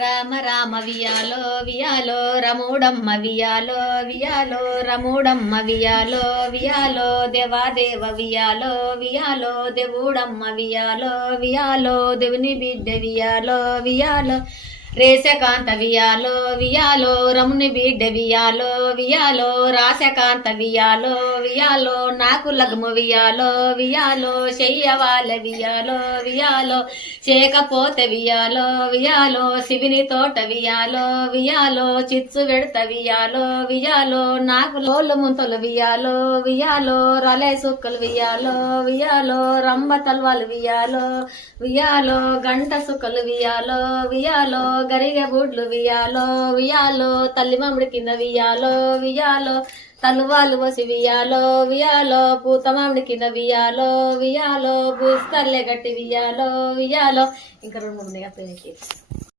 రామ రామ వియాలో వియాలో రముడమ్మ వియాలో వియాలో రముడమ్మ వియాలో వియాలో దేవాదేవ వియాలో వియాలో దేవుడమ్మ వియాలో వియాలో దేవుని బిడ్డ వియాలో వియాలో రేసకాంత వియాలో వియాలో రముని బిడ్డ వియాలో వియాలో రాసకాంత వియాలో వియాలో నాకు లగ్ము వియాలో వియాలో చెయ్యవాల వియాలో వియాలో చేయకపోతే వియాలో వియాలో శివుని తోట వియాలో వియాలో చిచ్చు వెడత వియాలో వియాలో నాకు లోలు ముంతలు వియాలో వియాలో రలే సుక్కలు వియాలో వియాలో రంబ తల్వాలు వియాలో వియాలో గంట సుక్కలు వియాలో వియాలో గరిగె బుడ్లు వియాలో వియాలో తల్లి మామిడి కింద వియాలో వియాలో తలువాలు పోసి వియాలో వియాలో పూత మామిడి కింద వియాలో వియాలో పూస్తల్లే గట్టి వియాలో వియాలో ఇంకా 2 3 ఉన్నాయి.